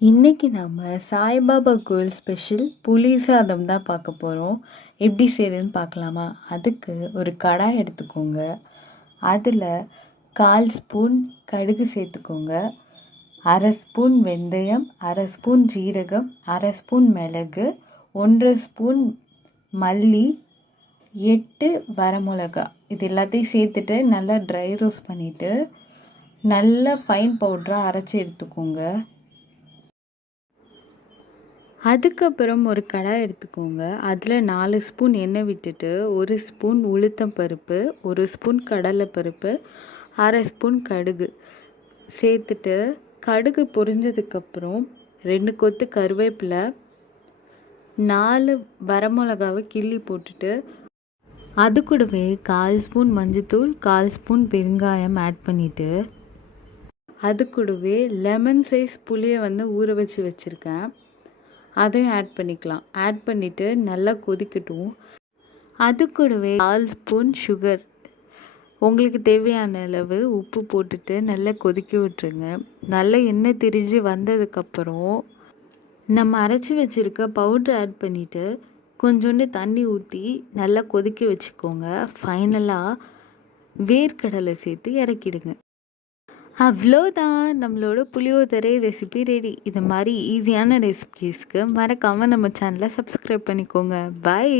இன்னைக்கு நாம சாய்பாபா கோயில் ஸ்பெஷல் புளி சாதம் தான் பார்க்க போகிறோம். எப்படி செய்யுதுன்னு பார்க்கலாமா? அதுக்கு ஒரு கடாய் எடுத்துக்கோங்க. அதில் 1/4 ஸ்பூன் கடுகு சேர்த்துக்கோங்க. 1/2 ஸ்பூன் வெந்தயம், 1/2 ஸ்பூன் ஜீரகம், 1/2 ஸ்பூன் மிளகு, 1/2 ஸ்பூன் மல்லி, 8 வரமிளகா. இது எல்லாத்தையும் சேர்த்துட்டு நல்லா ட்ரை ரோஸ்ட் பண்ணிவிட்டு நல்லா ஃபைன் பவுடராக அரைச்சி எடுத்துக்கோங்க. அதுக்கப்புறம் ஒரு கடாய் எடுத்துக்கோங்க. அதில் 4 ஸ்பூன் எண்ணெய் விட்டுட்டு 1 ஸ்பூன் உளுத்தம் பருப்பு, 1 ஸ்பூன் கடலைப்பருப்பு, 1/2 ஸ்பூன் கடுகு சேர்த்துட்டு கடுகு பொரிஞ்சதுக்கப்புறம் 2 கொத்து கருவேப்பிலை, 4 வரமிளகாவை கிள்ளி போட்டுட்டு அது கூடவே 1/4 ஸ்பூன் மஞ்சத்தூள், 1/4 ஸ்பூன் பெருங்காயம் ஆட் பண்ணிவிட்டு அது கூடவே லெமன் சைஸ் புளியை ஊற வச்சு வச்சுருக்கேன், அதையும் ஆட் பண்ணிக்கலாம். ஆட் பண்ணிவிட்டு நல்லா கொதிக்கட்டும். அது கூடவே 1/4 ஸ்பூன் சுகர், உங்களுக்கு தேவையான அளவு உப்பு போட்டுட்டு நல்லா கொதிக்க விட்டுருங்க. நல்லா எண்ணெய் திரிஞ்சு வந்ததுக்கப்புறம் நம்ம அரைச்சி வச்சுருக்க பவுட்ரு ஆட் பண்ணிவிட்டு கொஞ்சோண்டு தண்ணி ஊற்றி நல்லா கொதிக்க வச்சுக்கோங்க. ஃபைனலாக வேர்க்கடலை சேர்த்து இறக்கிடுங்க. அவ்வளோதான், நம்மளோட புளியோதரை ரெசிபி ரெடி. இது மாதிரி ஈஸியான ரெசிபீஸ்க்கு மறக்காமல் நம்ம சேனலை சப்ஸ்கிரைப் பண்ணிக்கோங்க. பை.